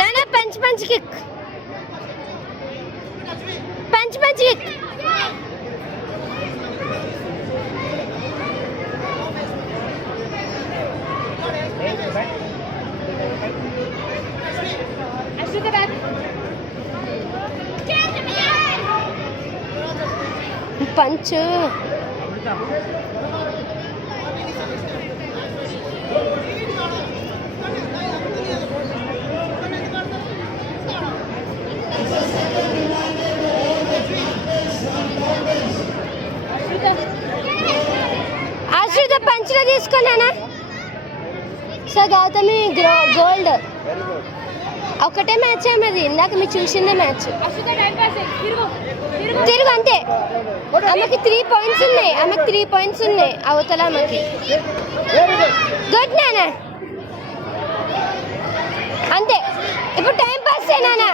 నానా punch punch kick, punch punch kick. Punch Ashritha పంచులో తీసుకున్నానా. So Gautami gold. ఒకటే మ్యాచ్ అది, ఇందాక మీరు చూసిందే మ్యాచ్. తిరుగు అంతే. ఆమెకి 3 పాయింట్స్ ఉన్నాయి, ఆమెకి 3 పాయింట్స్ ఉన్నాయి అవతల ఆమెకి. గుడ్ నానా, అంతే. ఇప్పుడు టైం పాస్ నానా.